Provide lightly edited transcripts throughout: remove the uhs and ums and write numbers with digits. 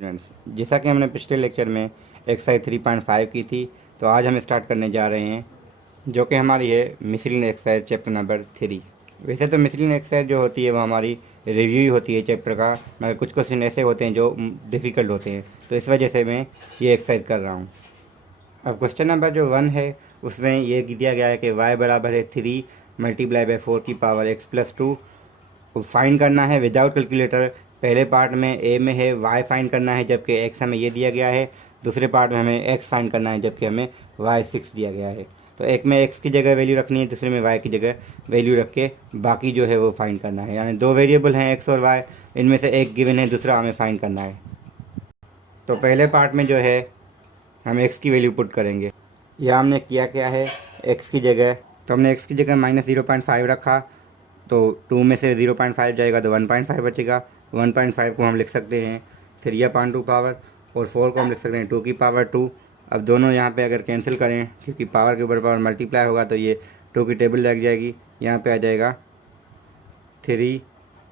Students, जैसा कि हमने पिछले लेक्चर में एक्सरसाइज 3.5 की थी, तो आज हम स्टार्ट करने जा रहे हैं जो कि हमारी है मिसलिनियस एक्सरसाइज चैप्टर नंबर 3। वैसे तो मिसलिनियस एक्सरसाइज जो होती है वो हमारी रिव्यू ही होती है चैप्टर का, मगर कुछ क्वेश्चन ऐसे होते हैं जो डिफ़िकल्ट होते हैं, तो इस वजह से मैं ये एक्सरसाइज कर रहा हूँ। अब क्वेश्चन नंबर जो 1 है उसमें ये दिया गया है कि y बराबर है 3 मल्टीप्लाई बाई 4 की पावर x प्लस 2। फाइंड करना है विदाउट कैलकुलेटर। पहले पार्ट में ए में है y फाइंड करना है, जबकि x हमें ये दिया गया है। दूसरे पार्ट में हमें x फाइंड करना है, जबकि हमें y 6 दिया गया है। तो एक में x की जगह वैल्यू रखनी है, दूसरे में y की जगह वैल्यू रख के बाकी जो है वो फाइंड करना है। यानी दो वेरिएबल हैं x और y, इनमें से एक गिवन है, दूसरा हमें फाइंड करना है। तो पहले पार्ट में जो है हम x की वैल्यू पुट करेंगे। यह हमने किया क्या है, x की जगह, तो हमने x की जगह -0.5 रखा, तो 2 में से 0.5 जाएगा तो 1.5 बचेगा। 1.5 को हम लिख सकते हैं 3/2 पावर, और 4 को हम लिख सकते हैं 2 की पावर 2। अब दोनों यहाँ पे अगर कैंसिल करें, क्योंकि पावर के ऊपर पावर मल्टीप्लाई होगा, तो ये 2 की टेबल लग जाएगी। यहाँ पे आ जाएगा 3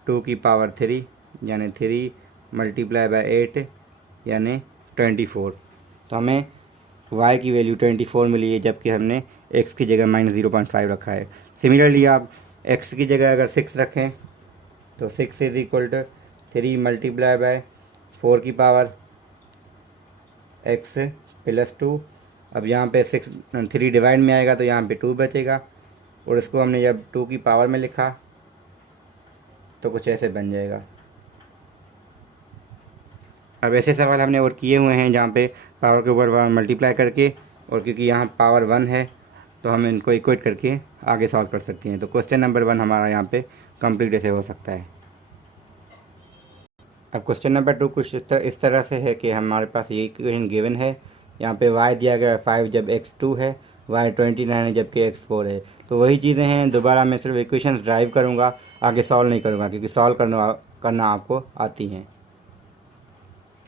2 की पावर 3, यानी 3 मल्टीप्लाई बाई 8 यानी 24। तो हमें y की वैल्यू 24 मिली है, जबकि हमने x की जगह -0.5 रखा है। सिमिलरली आप x की जगह अगर 6 रखें तो 6 is equal to 3 multiply by 4 की पावर x प्लस 2। अब यहाँ पे 3 डिवाइड में आएगा तो यहाँ पे 2 बचेगा, और इसको हमने जब 2 की पावर में लिखा तो कुछ ऐसे बन जाएगा। अब ऐसे सवाल हमने और किए हुए हैं जहाँ पे पावर के ऊपर पावर मल्टीप्लाई करके, और क्योंकि यहाँ पावर 1 है तो हम इनको इक्वेट करके आगे सॉल्व कर सकते हैं। तो क्वेश्चन नंबर 1 हमारा यहाँ पे कंप्लीट ऐसे हो सकता है। अब क्वेश्चन नंबर 2 कुछ इस तरह से है कि हमारे पास ये इक्वेशन गिवन है। यहाँ पे y दिया गया है 5 जब x 2 है, y 29 है जबकि x 4 है। तो वही चीज़ें हैं, दोबारा मैं सिर्फ इक्वेशन ड्राइव करूँगा, आगे सॉल्व नहीं करूँगा, क्योंकि सॉल्व करना आपको आती हैं।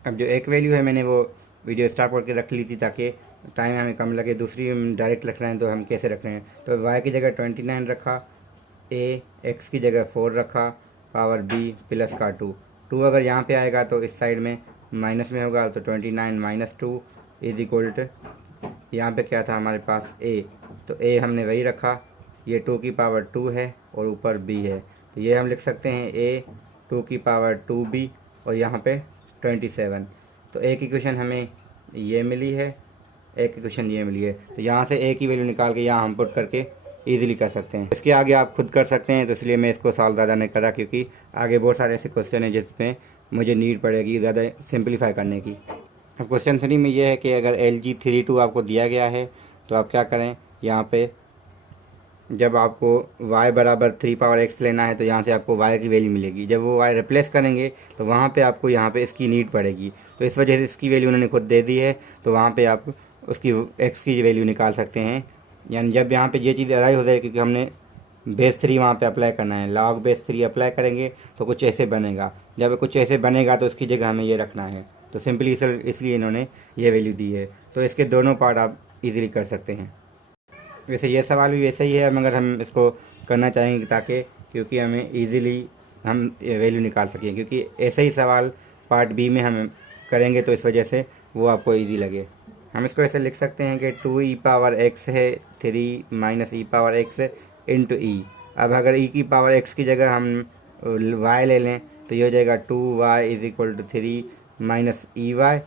अब जो एक वैल्यू है मैंने वो वीडियो स्टार्ट करके रख ली थी ताकि टाइम हमें कम लगे। दूसरी हम डायरेक्ट रख रहे हैं, तो हम कैसे रख रहे हैं, तो y की जगह 29 रखा, a x की जगह 4 रखा, पावर b प्लस का 2। अगर यहाँ पे आएगा तो इस साइड में माइनस में होगा, तो 29 माइनस 2 इज इक्वल टू, यहाँ पर क्या था हमारे पास a, तो a हमने वही रखा। ये 2 की पावर 2 है और ऊपर b है, तो ये हम लिख सकते हैं a 2 की पावर 2b, और यहाँ पे 27। तो एक इक्वेशन हमें ये मिली है, एक इक्वेशन ये मिली है। तो यहाँ से ए की वैल्यू निकाल के यहाँ हम पुट करके इजीली कर सकते हैं। इसके आगे आप खुद कर सकते हैं, तो इसलिए मैं इसको सॉल्व ज़्यादा नहीं करा, क्योंकि आगे बहुत सारे ऐसे क्वेश्चन हैं जिसमें मुझे नीड पड़ेगी ज़्यादा सिंप्लीफाई करने की। अब क्वेश्चन 3 में ये है कि अगर LG32 आपको दिया गया है तो आप क्या करें, यहाँ पे जब आपको y बराबर 3 पावर x लेना है तो यहाँ से आपको y की वैल्यू मिलेगी। जब वो y रिप्लेस करेंगे तो वहाँ पे आपको यहाँ पे इसकी नीड पड़ेगी, तो इस वजह से इसकी वैल्यू उन्होंने खुद दे दी है, तो वहाँ पे आप उसकी x की वैल्यू निकाल सकते हैं। यानी जब यहाँ पे ये चीज़ अराइज हो जाए, क्योंकि हमने बेस 3 वहाँ पे अप्लाई करना है, लॉग बेस 3 अप्लाई करेंगे तो कुछ ऐसे बनेगा। जब कुछ ऐसे बनेगा तो उसकी जगह हमें ये रखना है, तो सिंपली इसलिए इन्होंने ये वैल्यू दी है। तो इसके दोनों पार्ट आप ईज़िली कर सकते हैं। वैसे ये सवाल भी वैसे ही है, मगर हम इसको करना चाहेंगे ताकि क्योंकि हमें इजीली हम वैल्यू निकाल सकें, क्योंकि ऐसे ही सवाल पार्ट बी में हम करेंगे, तो इस वजह से वो आपको इजी लगे। हम इसको ऐसे लिख सकते हैं कि 2e पावर x है 3 minus e power x into e. अब अगर e की पावर x की जगह हम y ले लें तो ये हो जाएगा 2y is equal to 3 minus e y.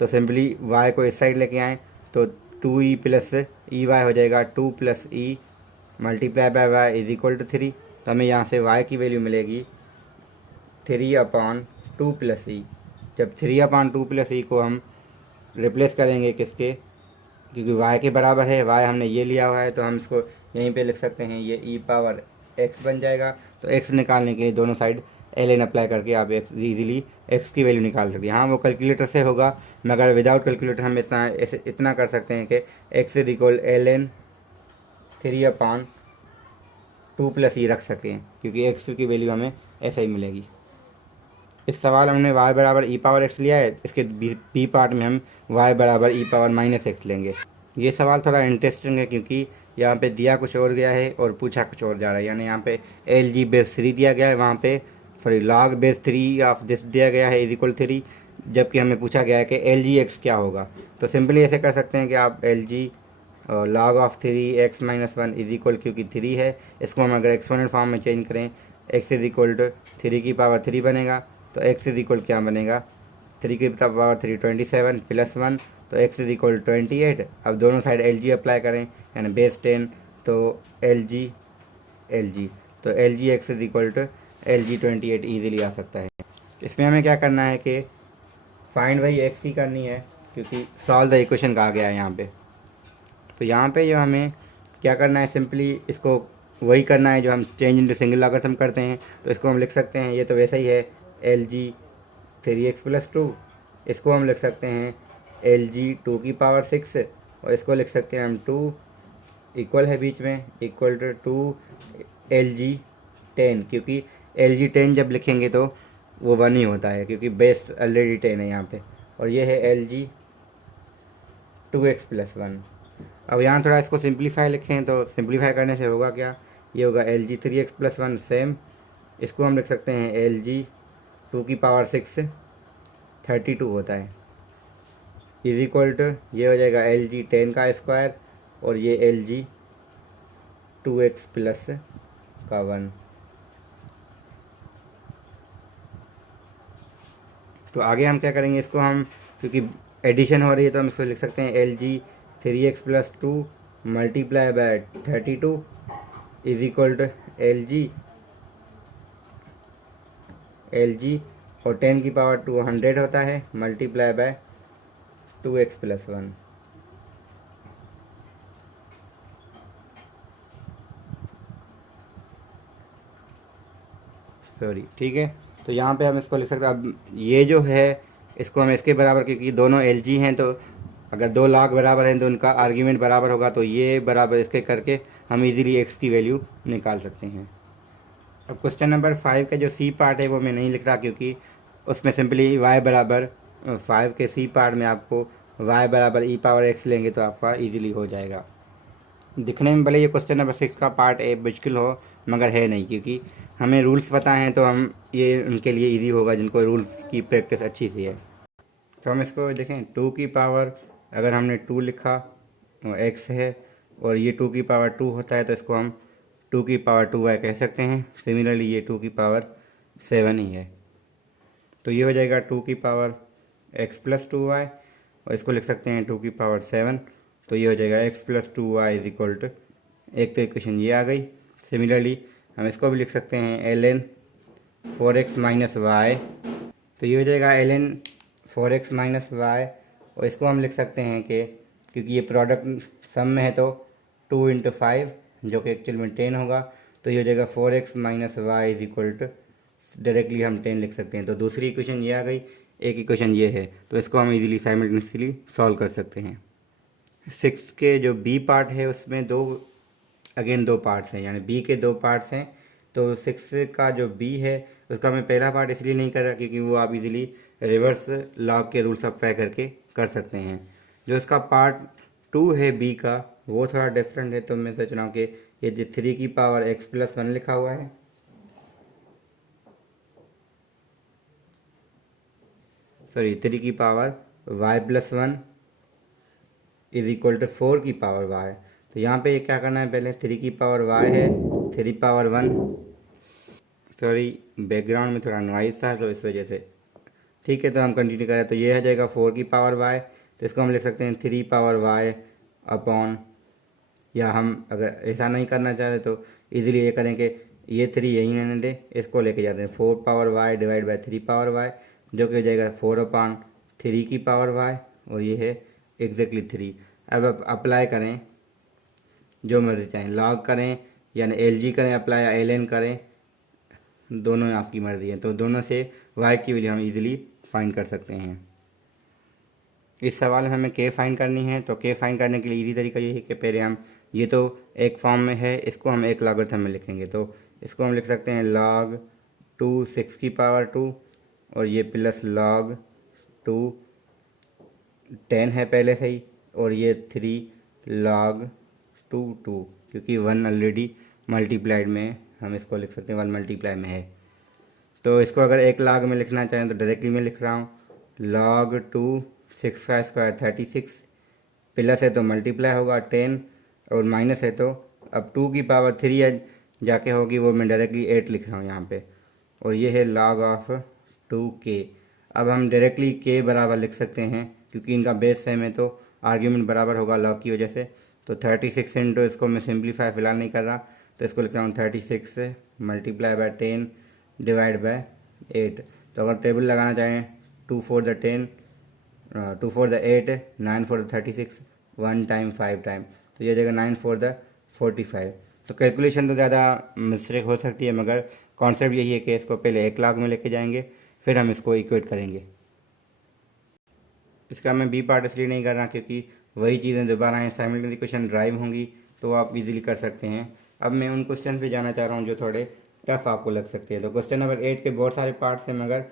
तो सिंपली y को इस साइड लेके आएँ तो 2e प्लस ई वाई हो जाएगा 2 plus e multiply by y is equal to 3। तो हमें यहाँ से y की वैल्यू मिलेगी 3/2 प्लस ई। जब 3/2 प्लस ई को हम रिप्लेस करेंगे किसके, क्योंकि y के बराबर है, y हमने ये लिया हुआ है, तो हम इसको यहीं पे लिख सकते हैं, ये e पावर x बन जाएगा। तो x निकालने के लिए दोनों साइड ln अप्लाई करके आप इजीली x की वैल्यू निकाल सकते हैं। हाँ, वो कैलकुलेटर से होगा, मगर विदाउट कैलकुलेटर हम इतना कर सकते हैं कि x is equal ln 3/2 plus e रख सकें, क्योंकि x की वैल्यू हमें ऐसे ही मिलेगी। इस सवाल हमने y बराबर e पावर x लिया है, इसके बी पार्ट में हम y बराबर e पावर माइनस x लेंगे। ये सवाल थोड़ा इंटरेस्टिंग है, क्योंकि यहाँ पे दिया कुछ और गया है और पूछा कुछ और जा रहा है। यानी यहाँ पे LG बेस 3 दिया गया है, वहाँ पे sorry log base 3 of this दिया गया है इज इक्वल 3, जबकि हमें पूछा गया है कि एल जी एक्स क्या होगा। तो सिंपली ऐसे कर सकते हैं कि आप L G log of 3x-1 is equal, क्योंकि 3 है, इसको हम अगर एक्सपोनेंट फॉर्म में चेंज करें x इज इक्वल टू 3 बनेगा। तो x इज इक्वल क्या बनेगा, 3 27 प्लस 1, तो x इज इक्वल 28। अब दोनों साइड एल जी अप्लाई करें यानी बेस 10, तो एल जी तो L G X is equal to L G 28 easily आ सकता है। इसमें हमें क्या करना है कि फाइंड वही एक्स ही करनी है, क्योंकि सॉल्व द इक्वेशन कहा गया है यहाँ पे। तो यहाँ पे जो हमें क्या करना है, सिंपली इसको वही करना है जो हम चेंज इनटू सिंगल लॉगरिथम करते हैं। तो इसको हम लिख सकते हैं, ये तो वैसा ही है एल जी 3x+2, इसको हम लिख सकते हैं एल जी 2 की पावर 6, और इसको लिख सकते हैं हम 2 इक्वल है बीच में इक्वल टू एल जी 10, क्योंकि एल जी 10 जब लिखेंगे तो वो 1 ही होता है, क्योंकि बेस ऑलरेडी 10 है यहाँ पे। और ये है एल जी 2x+1। अब यहाँ थोड़ा इसको सिंप्लीफाई लिखें, तो सिंप्लीफाई करने से होगा क्या, ये होगा एल जी 3x+1 सेम, इसको हम लिख सकते हैं एल जी 2 की पावर 6 32 होता है, इज इक्वल टू ये हो जाएगा एल जी 10 का स्क्वायर, और ये एल जी 2x+1। तो आगे हम क्या करेंगे, इसको हम क्योंकि एडिशन हो रही है तो हम इसको लिख सकते हैं L G 3x+2 multiply by 32 is equal to L G और 10 की पावर 2 100 होता है मल्टीप्लाई बाय 2x+1। सॉरी, ठीक है। तो यहाँ पे हम इसको लिख सकते हैं, अब ये जो है इसको हम इसके बराबर, क्योंकि दोनों एल जी हैं, तो अगर दो लॉग बराबर हैं तो उनका आर्ग्यूमेंट बराबर होगा, तो ये बराबर इसके करके हम इजीली एक्स की वैल्यू निकाल सकते हैं। अब क्वेश्चन नंबर 5 का जो सी पार्ट है वो मैं नहीं लिख रहा, क्योंकि उसमें सिंपली y बराबर 5 के सी पार्ट में आपको y बराबर e⁻x लेंगे तो आपका इजीली हो जाएगा। दिखने में भले ये क्वेश्चन नंबर 6 का पार्ट मुश्किल हो, मगर है नहीं, क्योंकि हमें रूल्स पता हैं, तो हम ये उनके लिए इजी होगा जिनको रूल्स की प्रैक्टिस अच्छी सी है। तो हम इसको देखें, 2 की पावर अगर हमने 2 लिखा और x है, और ये 2 की पावर 2 होता है, तो इसको हम 2 की पावर 2y कह सकते हैं। सिमिलरली ये 2 की पावर 7 ही है, तो ये हो जाएगा 2 की पावर x+2y, और इसको लिख सकते हैं 2 की पावर 7, तो ये हो जाएगा x+2y इज इक्वल टू, एक तो इक्वेशन ये आ गई। सिमिलरली हम इसको भी लिख सकते हैं ln 4x-y, तो ये हो जाएगा ln 4x-y, और इसको हम लिख सकते हैं कि क्योंकि ये प्रोडक्ट सम में है तो 2 × 5 जो कि एक्चुअल में 10 होगा, तो ये हो जाएगा 4x-y is equal to, directly हम 10 लिख सकते हैं। तो दूसरी इक्वेशन ये आ गई, एक इक्वेशन ये है, तो इसको हम इजीली साइमल्टेनियसली सॉल्व कर सकते हैं। 6 के जो बी पार्ट है उसमें दो पार्ट्स हैं, यानी बी के 2 पार्ट्स हैं। तो 6 का जो बी है उसका मैं पहला पार्ट इसलिए नहीं कर रहा क्योंकि वो आप इजीली रिवर्स लॉग के रूल्स अप्लाई करके कर सकते हैं। जो इसका पार्ट 2 है बी का वो थोड़ा डिफरेंट है, तो मैं सोच रहा हूँ कि ये जो 3 की पावर x+1 लिखा हुआ है, सॉरी 3 की power y+1 is equal to 4 की पावर y। तो यहाँ पे क्या करना है, पहले 3 की पावर y है 3 पावर 1, सॉरी बैकग्राउंड में थोड़ा नॉइज था तो इस वजह से, ठीक है। तो हम कंटिन्यू करें, तो ये आ जाएगा 4 की पावर y, तो इसको हम लिख सकते हैं 3 पावर y अपॉन, या हम अगर ऐसा नहीं करना चाहते तो इजीली ये करें कि ये 3 यहीं रहने दें, इसको लेके जाते हैं 4 power y divide by 3 power y, जो कि हो जाएगा 4/3 की पावर y, और ये है एग्जैक्टली 3। अब आप अप्लाई करें जो मर्जी चाहें, लॉग करें यानी LG करें अप्लाई या LN करें, दोनों आपकी मर्जी है। तो दोनों से y की वैल्यू हम इजीली फाइंड कर सकते हैं। इस सवाल में हमें k फाइंड करनी है, तो k फाइंड करने के लिए इजी तरीका ये है कि पहले हम, ये तो एक फॉर्म में है, इसको हम एक लॉगरिथम में लिखेंगे। तो इसको हम लिख सकते हैं log 2 6 की पावर 2, और ये प्लस log 2 10 है पहले से ही, और ये 3 log 2 2, क्योंकि 1 ऑलरेडी मल्टीप्लाइड में हम इसको लिख सकते हैं 1 मल्टीप्लाई में है। तो इसको अगर एक log में लिखना चाहें तो डायरेक्टली मैं लिख रहा हूँ log 2 6 का स्क्वायर 36, प्लस है तो मल्टीप्लाई होगा 10 और माइनस है तो अब 2 की पावर 3 है जाके होगी, वो मैं डायरेक्टली 8 लिख रहा हूँ यहाँ पे। और ये है log ऑफ 2k। अब हम डायरेक्टली k बराबर लिख सकते हैं क्योंकि इनका बेस सेम है, तो आर्ग्यूमेंट बराबर होगा log की वजह से। तो 36 इंटू, इसको मैं सिंप्लीफाई फिलहाल नहीं कर रहा, तो इसको लिख रहा हूँ 36 मल्टीप्लाई बाय 10 डिवाइड बाय 8। तो अगर टेबल लगाना चाहें 2 4 the 10, 2 4 the 8, 9 4 the 36, 1 time 5 time, तो ये जगह 9 4 द 45। तो कैलकुलेशन तो ज़्यादा मिस्टेक हो सकती है, मगर कॉन्सेप्ट यही है कि इसको पहले 1 लाख में लेके जाएंगे, फिर हम इसको इक्वेट करेंगे। इसका मैं बी पार्ट इसलिए नहीं कर रहा क्योंकि वही चीज़ें दोबारा हैं, साइमल्टेनियस इक्वेशन ड्राइव होंगी तो आप इजीली कर सकते हैं। अब मैं उन क्वेश्चन पे जाना चाह रहा हूँ जो थोड़े टफ आपको लग सकते हैं। तो क्वेश्चन नंबर 8 के बहुत सारे पार्ट्स हैं, मगर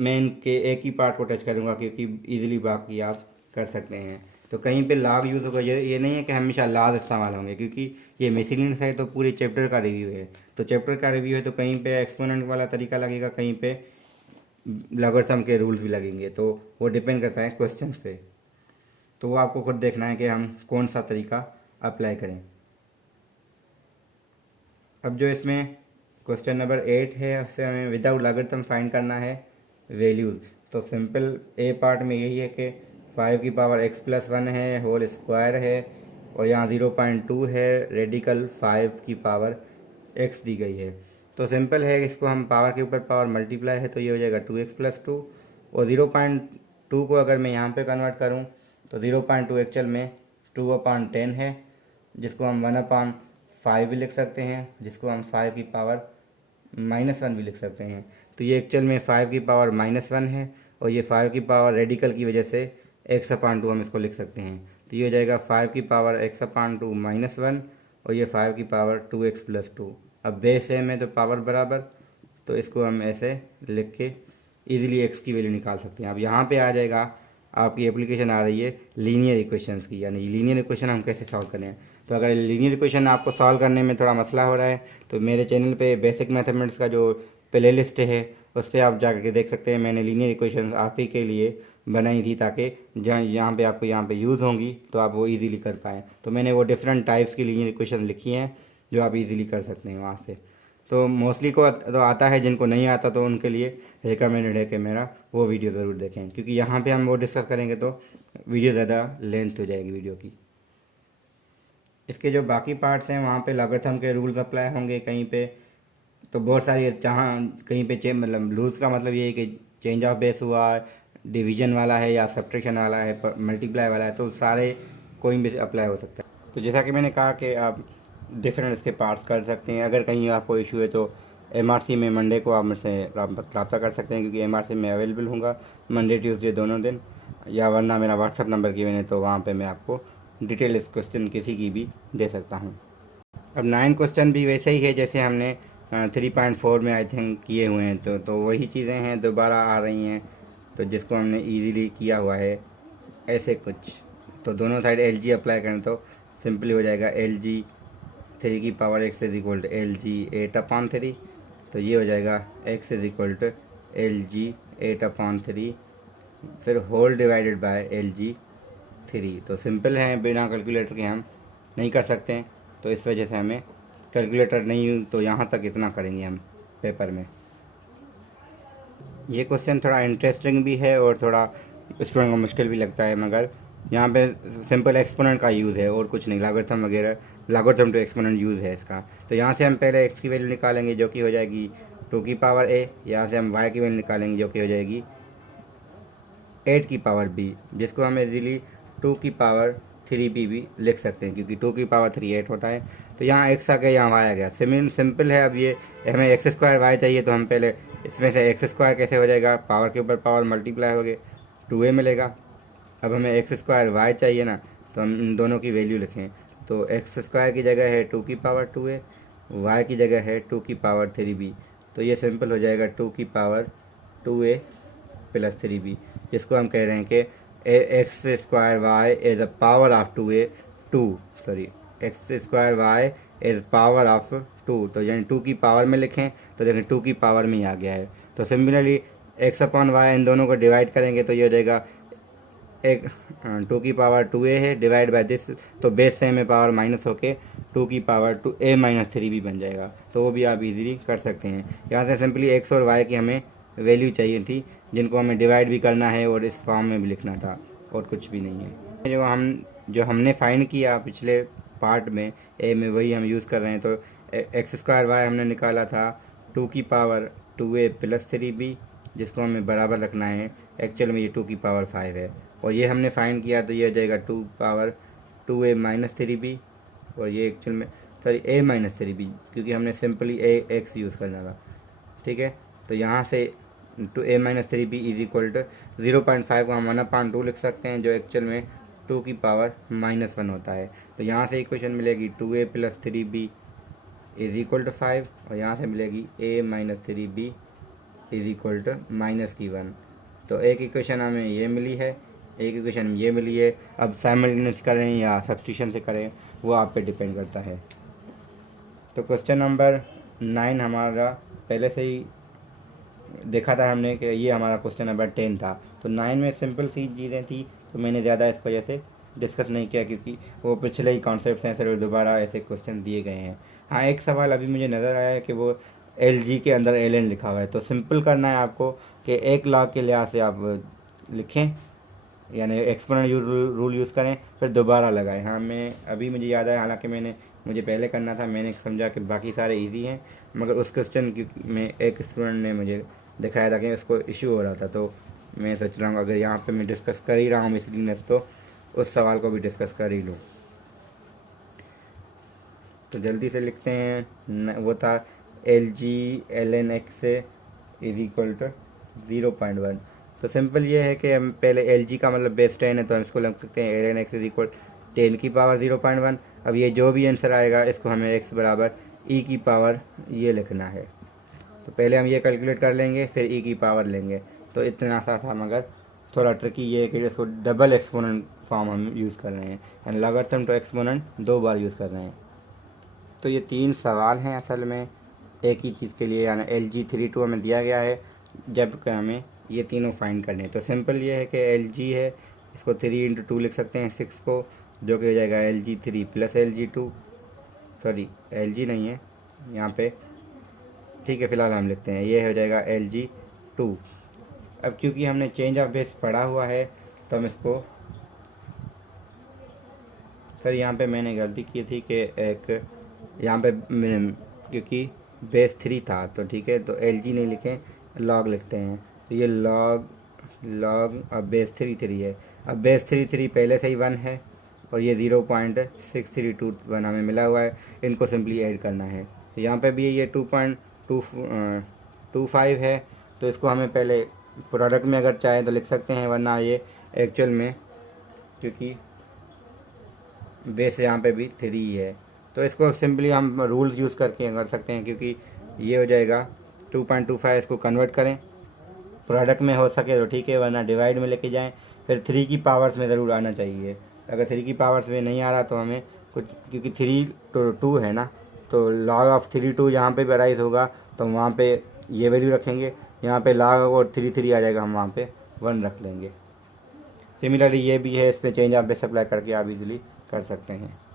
मैं इनके एक ही पार्ट को टच करूँगा क्योंकि ईजिली बाकी आप कर सकते हैं। तो कहीं पे लॉग यूज़ होगा, ये नहीं है कि हमेशा लॉग इस्तेमाल होंगे, क्योंकि ये मिसलिनियस है तो पूरे चैप्टर का रिव्यू है। तो चैप्टर का रिव्यू है तो कहीं पे एक्सपोनेंट वाला तरीका लगेगा, कहीं पे लॉगरिथम के रूल्स भी लगेंगे, तो वो डिपेंड करता है क्वेश्चन पे। तो वो आपको खुद देखना है कि हम कौन सा तरीका अप्लाई करें। अब जो इसमें क्वेश्चन नंबर 8 है, उससे हमें विदाउट लॉगरिथम फाइंड करना है वैल्यूज। तो सिंपल ए पार्ट में यही है कि 5 की पावर x प्लस 1 है, होल स्क्वायर है, और यहाँ 0.2 है, रेडिकल 5 की पावर x दी गई है। तो सिंपल है, इसको हम पावर के ऊपर पावर मल्टीप्लाई है तो ये हो जाएगा 2x प्लस 2, और 0.2 को अगर मैं यहाँ पे कन्वर्ट करूँ तो 0.2 एक्चुअल में 2/10 है, जिसको हम 1/5 भी लिख सकते हैं, जिसको हम 5 की पावर -1 भी लिख सकते हैं। तो ये एक्चुअल में 5 की पावर -1 है, और ये 5 की पावर रेडिकल की वजह से x/2 हम इसको लिख सकते हैं। तो ये हो जाएगा 5 की पावर x/2 -1, और ये 5 की पावर 2x प्लस 2। अब बेस सेम है तो पावर बराबर, तो इसको हम ऐसे लिख के ईजिली x की वैल्यू निकाल सकते हैं। अब यहाँ पे आ जाएगा, आपकी एप्लीकेशन आ रही है लीनियर इक्वेशंस की, यानी लीनियर इक्वेशन हम कैसे सॉल्व करें। तो अगर लीनियर इक्वेशन आपको सॉल्व करने में थोड़ा मसला हो रहा है तो मेरे चैनल पे बेसिक मैथमेटिक्स का जो प्ले लिस्ट है उस पर आप जाकर के देख सकते हैं। मैंने लीनियर इक्वेशन आप ही के लिए बनाई थी ताकि जहाँ यहाँ पे आपको यहाँ पे यूज़ होंगी तो आप वो इजीली कर पाएँ। तो मैंने वो डिफरेंट टाइप्स की लीनियर इक्वेशन लिखी हैं जो आप इजीली कर सकते हैं वहाँ से। तो मोस्टली को तो आता है, जिनको नहीं आता तो उनके लिए रिकमेंडेड है कि मेरा वो वीडियो ज़रूर देखें, क्योंकि यहाँ पे हम वो डिस्कस करेंगे तो वीडियो ज़्यादा लेंथ हो जाएगी वीडियो की। इसके जो बाकी पार्ट्स हैं वहाँ पे लॉगरिथम के रूल्स अप्लाई होंगे कहीं पे, तो बहुत सारी, जहाँ कहीं पे मतलब रूल्स का मतलब ये है कि चेंज ऑफ बेस हुआ, डिवीजन वाला है या सब्ट्रैक्शन वाला है, मल्टीप्लाई वाला है, तो सारे कोई भी अप्लाई हो सकता है। तो जैसा कि मैंने कहा कि आप डिफरेंट इसके पार्ट्स कर सकते हैं। अगर कहीं आपको इशू है तो MRC में मंडे को आप मुझसे रब्ता कर सकते हैं, क्योंकि MRC में अवेलेबल होगा मंडे ट्यूसडे दोनों दिन, या वरना मेरा व्हाट्सअप नंबर गिवन है तो वहाँ पे मैं आपको डिटेल इस क्वेश्चन किसी की भी दे सकता हूँ। अब 9 क्वेश्चन भी वैसे ही है जैसे हमने 3.4 में आई थिंक किए हुए हैं, तो वही चीज़ें हैं दोबारा आ रही हैं, तो जिसको हमने ईजीली किया हुआ है ऐसे कुछ। तो दोनों साइड LG अप्लाई करें तो सिंपली हो जाएगा LG 3 की power x is equal to LG 8/3, तो ये हो जाएगा x is equal to LG 8/3, फिर होल डिवाइडेड बाय LG 3। तो सिंपल है, बिना कैलकुलेटर के हम नहीं कर सकते हैं, तो इस वजह से हमें कैलकुलेटर नहीं, तो यहाँ तक इतना करेंगे हम पेपर में। ये क्वेश्चन थोड़ा इंटरेस्टिंग भी है और थोड़ा स्टूडेंट को मुश्किल भी लगता है, मगर यहाँ पे सिंपल एक्सपोनेंट का यूज़ है और कुछ नहीं, लॉगरिथम वगैरह, लॉगरिथम टू एक्सपोनेंट यूज़ है इसका। तो यहाँ से हम पहले x की वैल्यू निकालेंगे जो कि हो जाएगी 2 की पावर a, यहाँ से हम y की वैल्यू निकालेंगे जो कि हो जाएगी 8 की पावर b, जिसको हम इजीली 2 की पावर 3b भी लिख सकते हैं, क्योंकि 2 की पावर 3 8 होता है। तो यहाँ x आ गया, यहाँ y आ गया, सिंपल है। अब ये हमें x स्क्वायर y चाहिए, तो हम पहले इसमें से x स्क्वायर कैसे हो जाएगा, पावर के ऊपर पावर मल्टीप्लाई हो गए 2a मिलेगा। अब हमें x स्क्वायर y चाहिए ना, तो हम इन दोनों की वैल्यू लिखें, तो x स्क्वायर की जगह है 2 की पावर 2a, y की जगह है 2 की पावर 3b, तो ये सिंपल हो जाएगा 2 की पावर 2a प्लस 3b, जिसको हम कह रहे हैं कि x square y is the power of 2a, x square y is power of 2, तो यानी 2 की पावर में लिखें तो देखें 2 की पावर में ही आ गया है। तो सिमिलरली एक्स अपॉन वाई इन दोनों को डिवाइड करेंगे तो ये हो जाएगा एक 2 की पावर 2a है डिवाइड बाय दिस, तो बेस से में पावर माइनस होके 2 की पावर 2a माइनस 3 भी बन जाएगा। तो वो भी आप इजीली कर सकते हैं। यहाँ से सिंपली एक्स और वाई की हमें वैल्यू चाहिए थी जिनको हमें डिवाइड भी करना है और इस फॉर्म में भी लिखना था, और कुछ भी नहीं है। जो हमने फाइंड किया पिछले पार्ट में ए में, वही हम यूज़ कर रहे हैं। तो एक्स स्क्वायर वाई हमने निकाला था 2 की पावर 2a प्लस 3b, जिसको हमें बराबर रखना है। एक्चुअल में ये 2 की पावर 5 है, और ये हमने फाइंड किया तो ये हो जाएगा 2 पावर 2a माइनस 3b, और ये एक्चुअल में सॉरी a माइनस 3b, क्योंकि हमने सिंपली a x यूज़ करना था। ठीक है, तो यहाँ से two a minus 3b is equal to 0.5 को हम 1/2 लिख सकते हैं, जो एक्चुअल में 2 की पावर -1 होता है। तो यहाँ से इक्वेशन मिलेगी 2a plus 3b is equal to 5, और यहाँ से मिलेगी a minus 3b is equal to -1। तो एक इक्वेशन हमें ये मिली है, एक इक्वेशन ये मिली है। अब साइमल्टेनियस करें या सब्स्टिट्यूशन से करें वो आप पे डिपेंड करता है। तो क्वेश्चन नंबर 9 हमारा पहले से ही देखा था हमने कि ये हमारा क्वेश्चन नंबर 10 था। तो 9 में सिंपल सी चीज़ें थी, तो मैंने ज़्यादा इस वजह से डिस्कस नहीं किया, क्योंकि वो पिछले ही कॉन्सेप्ट हैं, सिर्फ दोबारा ऐसे क्वेश्चन दिए गए हैं। हाँ, एक सवाल अभी मुझे नज़र आया है कि वो LG के अंदर ln लिखा हुआ है। तो सिंपल करना है आपको कि एक लॉग के लिहाज से आप लिखें, यानी एक्सपोनेंट रूल यूज़ करें, फिर दोबारा लगाएं। हाँ, मैं अभी मुझे याद आया, हालांकि मुझे पहले करना था, मैंने समझा कि बाकी सारे इजी हैं, मगर उस क्वेश्चन में एक स्टूडेंट ने मुझे दिखाया था कि उसको इशू हो रहा था। तो मैं सोच रहा हूँ अगर यहाँ पे मैं डिस्कस कर ही रहा हूँ इसलिए तो उस सवाल को भी डिस्कस कर ही लूँ। तो जल्दी से लिखते हैं, वो था LG ln x is equal to 0.1। तो सिंपल ये है कि हम पहले LG का मतलब बेस 10 है, तो हम इसको लिख सकते हैं ln x इज इक्वल 10 की पावर 0.1। अब ये जो भी आंसर आएगा इसको हमें x बराबर e की पावर ये लिखना है। तो पहले हम ये कैलकुलेट कर लेंगे, फिर e की पावर लेंगे। तो इतना सा था, मगर थोड़ा ट्रिकी ये है कि इसको डबल एक्सपोनेंट फॉर्म हम यूज़ कर रहे हैं, यानी लॉगरिथम टू एक्सपोनेंट 2 बार यूज़ कर रहे हैं। तो ये 3 सवाल हैं असल में एक ही चीज़ के लिए, यानी LG 32 हमें दिया गया है, जबकि हमें ये तीनों फाइंड करने हैं। तो सिंपल ये है कि LG है, इसको 3 × 2 लिख सकते हैं 6 को, जो कि हो जाएगा LG 3 plus LG 2, sorry LG नहीं है यहाँ पे, ठीक है, फ़िलहाल हम लिखते हैं ये हो जाएगा LG 2। अब क्योंकि हमने चेंज ऑफ बेस पढ़ा हुआ है तो हम इसको, सर यहाँ पे मैंने गलती की थी कि एक यहाँ पे क्योंकि बेस 3 था, तो ठीक है, तो LG नहीं लिखें, लॉग लिखते हैं। तो ये लॉग अब बेस 3 है। अब बेस 3 पहले से ही 1 है, और ये 0.6321 हमें मिला हुआ है, इनको सिंपली ऐड करना है। तो यहाँ पे भी ये 2.25 है, तो इसको हमें पहले प्रोडक्ट में अगर चाहे तो लिख सकते हैं, वरना ये एक्चुअल में क्योंकि बेस यहाँ पे भी 3 है, तो इसको सिंपली हम रूल्स यूज़ करके कर सकते हैं, क्योंकि ये हो जाएगा 2.25, इसको कन्वर्ट करें प्रोडक्ट में हो सके तो ठीक है, वरना डिवाइड में लेके जाएं। फिर 3 की पावर्स में ज़रूर आना चाहिए। अगर 3 की पावर्स में नहीं आ रहा तो हमें कुछ, क्योंकि 3 तो 2 है ना, तो log ऑफ 3 2 यहाँ पे भी अराइज होगा, तो वहाँ पे ये वैल्यू रखेंगे, यहाँ पे log और 3 आ जाएगा, हम वहाँ पे 1 रख लेंगे। सिमिलरली ये भी है, इस पर चेंज आप बेस अप्लाई करके आप इजीली कर सकते हैं।